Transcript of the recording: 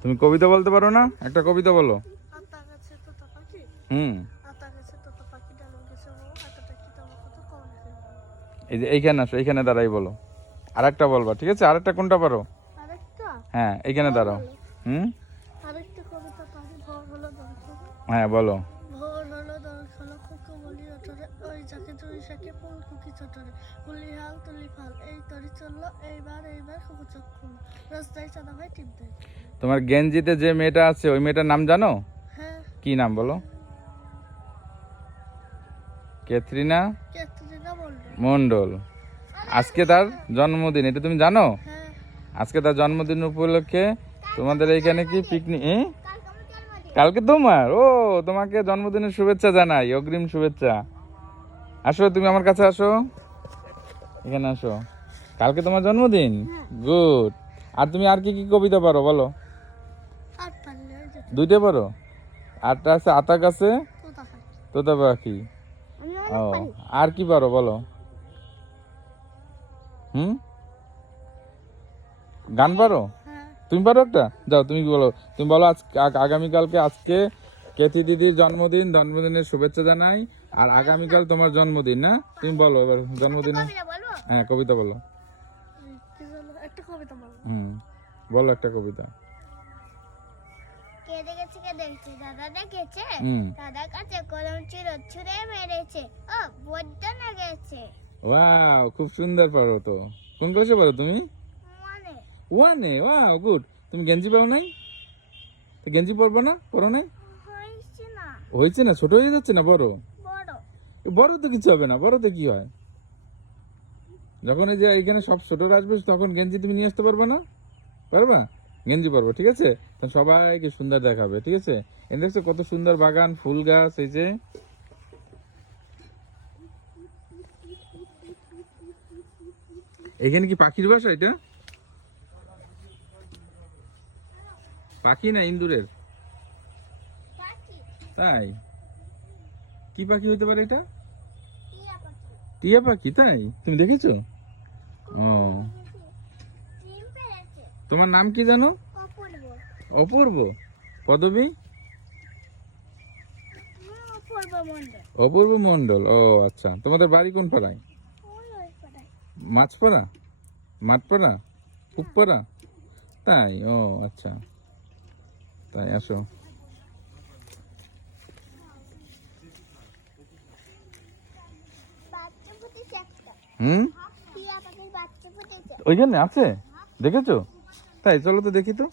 তুমি কবিতা বলতে পারো না? একটা কবিতা বলো। আতা গাছে তোতা পাখি, হুম। আতা গাছে তোতা পাখি ডালো গেছে বউ, আতাটা কি তোমার কত কম আছে। এই যে এইখানে আসো, এইখানে দাঁড়াই বলো। আর একটা বলবা, ঠিক আছে? আরেকটা কোনটা পারো? আরেকটা হ্যাঁ, এইখানে দাঁড়াও। হুম। আরেকটা কবিতা পারি। ভোর হলো দরকার, হ্যাঁ বলো। ভোর হলো দরকার কুকু বলি ওঠরে, ওই যাকে তুই শাকে ফুল কুকি ছোটরে, কুলি হাল তুলি ফাল এই তরি চললো, এইবার কুকু চোখ খুল, রাস্তায় চাঁদা ভাই টিপ দেয়। তোমার গেঞ্জিতে যে মেয়েটা আছে ওই মেয়েটার নাম জানো? হ্যাঁ, কি নাম বলো? ক্যাথরিনা ক্যাটরিনা বললো। মন্ডল। আজকে তার জন্মদিন, এটা তুমি জানো? হ্যাঁ, আজকে তার জন্মদিন উপলক্ষে তোমাদের এইখানে কি পিকনিক? কালকে তোমার, ও তোমাকে জন্মদিনের শুভেচ্ছা জানাই, অগ্রিম শুভেচ্ছা। আসো, তুমি আমার কাছে আসো, এখানে আসো। কালকে তোমার জন্মদিন, গুড। আর তুমি আর কি কি কবিতা পারো বলো? আর পারলে ওই যে দুইটা পারো? আরটা আছে আতা গাছে তোতা পাখি। তোতা পাখি। আমি ও, আর কি পারো বলো? হুম, গান পারো? হ্যাঁ, তুমি পারো একটা? যাও, তুমি কি বলো? তুমি বলো আগামীকালকে, আজকে কেতি দিদির জন্মদিন, জন্মদিনের শুভেচ্ছা জানাই। আর আগামীকাল তোমার জন্মদিন, না? তুমি বলো এবার জন্মদিনে। কবিতা বলবো। হ্যাঁ, কবিতা বলো। কি বলো? একটা কবিতা বলবো। হুম, বলো একটা কবিতা। কে দেখেছে কে দেখেছে দাদা দেখেছে, হুম। দাদার কাছে কলম ছিল ছুঁড়ে মেরেছে, ও বড্ড না গেছে ওয়াও, খুব সুন্দর পারো তো। কোন ক্লাসে পারো তুমি? মানে। ওয়ানে, ওয়াও, গুড। তুমি গেঞ্জি পারো নাই? তো গেঞ্জি পরবো না, পরো নাই? হয়েছে না, হয়েছে না? ছোট হয়ে যাচ্ছে না বড়? বড়। বড় তো কিছু হবে না, বড়তে কি হয়? যখন এই যে এখানে সব ছোটরা আসবে তখন গেঞ্জি তুমি নিয়ে আসতে পারবে না? পারবা? গেঞ্জি পারবো, ঠিক আছে? তখন সবাইকে সুন্দর দেখাবে, ঠিক আছে? এই দেখছো কত সুন্দর বাগান, ফুল গাছ, এই যে। এখানে কি পাখির বাসা এটা? পাখি না ইন্দুরের? পাখি, তাই? কি পাখি হতে পারে এটা? টিয়া পাখি, টিয়া পাখি, তাই? তুমি দেখেছো? ও, ডিম পেড়েছে। তোমার নাম কি জানো? অপূর্ব, অপূর্ব। পদবী? অপূর্ব মন্ডল। অপূর্ব মন্ডল। ও আচ্ছা, তোমাদের বাড়ি কোন পাড়ায়? ওই পাড়ায়। মাছপাড়া, মাঠপাড়া, পুকপাড়া? তাই? ও আচ্ছা, তাই। আসো। বাচ্চা ফুটেছে একটা, হুম, টিয়া পাখির বাচ্চা ফুটেছে। ওইখানে আছে, দেখেছো? তাই, চলো তো দেখি তো।